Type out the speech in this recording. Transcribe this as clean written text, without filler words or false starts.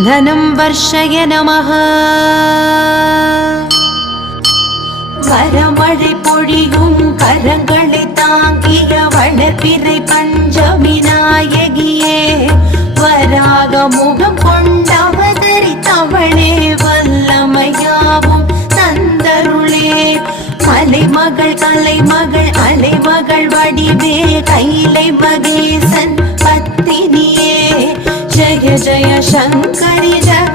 धनं वर्षय नमः வரமழை பொழியும் கரங்களை தாங்கிய வளர்பிறை பஞ்சமி நாயகியே வராக முகம் கொண்டவதரித்தவளே வல்லமையாவும் தந்தருளே மலைமகள் கலைமகள் அலைமகள் வடிவே கைலை மகேசன் பத்தினியே ஜய ஜய சங்கரி ஜக